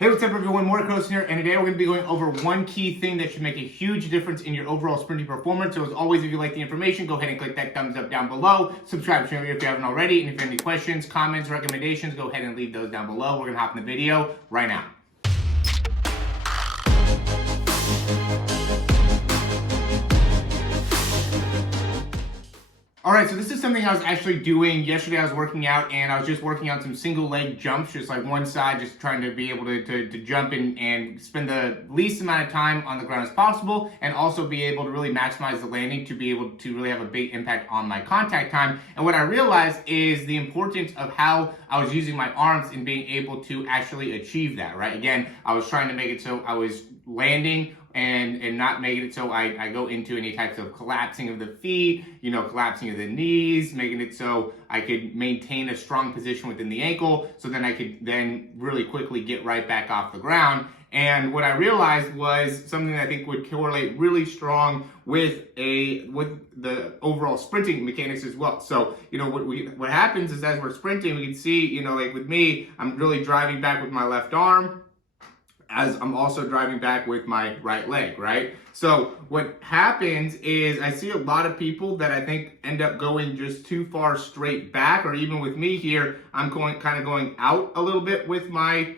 Hey, what's up everyone, Morey Croson here, and today we're going to be going over one key thing that should make a huge difference in your overall sprinting performance. So as always, if you like the information, go ahead and click that thumbs up down below. Subscribe to the channel if you haven't already, and if you have any questions, comments, recommendations, go ahead and leave those down below. We're going to hop in the video right now. All right, so this is something I was actually doing yesterday. I was working out and I was just working on some single leg jumps, just like one side, just trying to be able to jump in and spend the least amount of time on the ground as possible, and also be able to really maximize the landing to be able to really have a big impact on my contact time. And what I realized is the importance of how I was using my arms in being able to actually achieve that, right? Again, I was trying to make it so I was landing and not making it so I go into any types of collapsing of the feet, collapsing of the knees, making it so I could maintain a strong position within the ankle, so then I could then really quickly get right back off the ground. And what I realized was something that I think would correlate really strong with the overall sprinting mechanics as well. So, what happens is as we're sprinting, we can see, like with me, I'm really driving back with my left arm, as I'm also driving back with my right leg, right? So what happens is I see a lot of people that I think end up going just too far straight back, or even with me here, I'm kind of going out a little bit with my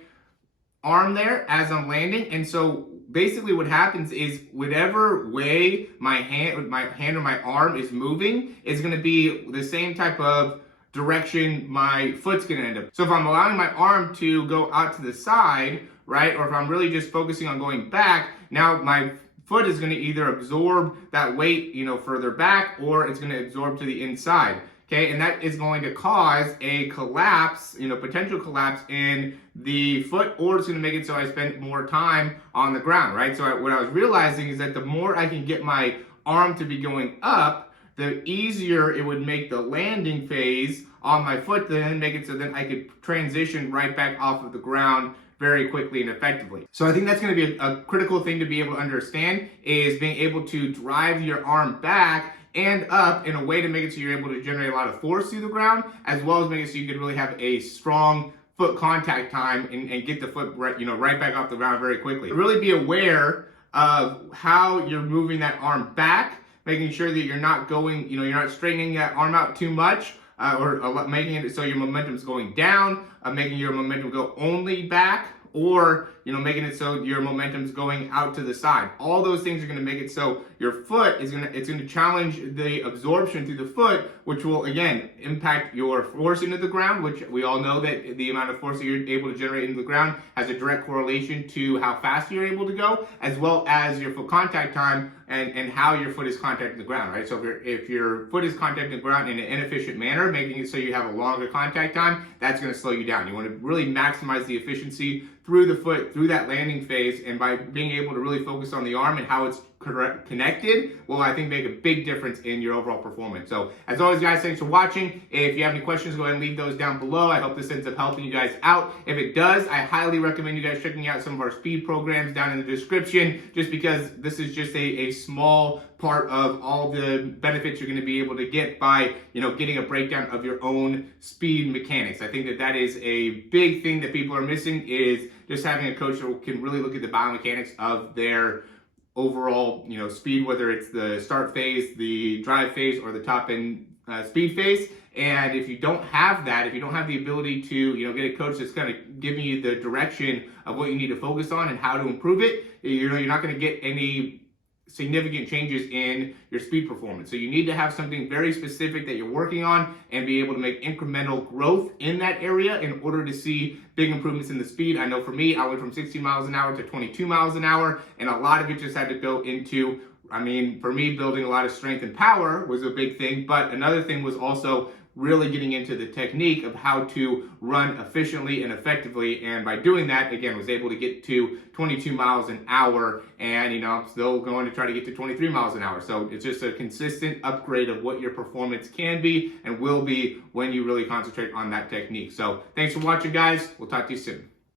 arm there as I'm landing. And so basically what happens is whatever way my hand or my arm is moving is going to be the same type of direction my foot's going to end up. So if I'm allowing my arm to go out to the side, right, or if I'm really just focusing on going back, now my foot is going to either absorb that weight, further back, or it's going to absorb to the inside. Okay, and that is going to cause a collapse, potential collapse in the foot, or it's going to make it so I spend more time on the ground, right? So what I was realizing is that the more I can get my arm to be going up, the easier it would make the landing phase on my foot, then make it so then I could transition right back off of the ground very quickly and effectively. So I think that's going to be a critical thing to be able to understand, is being able to drive your arm back and up in a way to make it so you're able to generate a lot of force through the ground, as well as make it so you can really have a strong foot contact time and get the foot right back off the ground very quickly. Really be aware of how you're moving that arm back, making sure that you're not going, you're not straightening that arm out too much, or making it so your momentum's going down, making your momentum go only back, or making it so your momentum's going out to the side. All those things are going to make it so your foot is going to challenge the absorption through the foot, which will again impact your force into the ground, which we all know that the amount of force that you're able to generate into the ground has a direct correlation to how fast you're able to go, as well as your foot contact time and how your foot is contacting the ground, right? So if your foot is contacting the ground in an inefficient manner, making it so you have a longer contact time, that's going to slow you down. You want to really maximize the efficiency through the foot, through that landing phase, and by being able to really focus on the arm and how it's connected will, I think, make a big difference in your overall performance. So as always, guys, thanks for watching. If you have any questions, go ahead and leave those down below. I hope this ends up helping you guys out. If it does, I highly recommend you guys checking out some of our speed programs down in the description, just because this is just a small part of all the benefits you're going to be able to get by getting a breakdown of your own speed mechanics. I think that is a big thing that people are missing, is just having a coach that can really look at the biomechanics of their overall speed, whether it's the start phase, the drive phase, or the top end speed phase. And if you don't have that, if you don't have the ability to get a coach that's kind of giving you the direction of what you need to focus on and how to improve it, you're not going to get any significant changes in your speed performance. So you need to have something very specific that you're working on and be able to make incremental growth in that area in order to see big improvements in the speed. I know for me, I went from 60 miles an hour to 22 miles an hour, and a lot of it just had to go into, for me, building a lot of strength and power was a big thing, but another thing was also really getting into the technique of how to run efficiently and effectively. And by doing that, again, was able to get to 22 miles an hour, and I'm still going to try to get to 23 miles an hour. So it's just a consistent upgrade of what your performance can be and will be when you really concentrate on that technique. So thanks for watching, guys. We'll talk to you soon.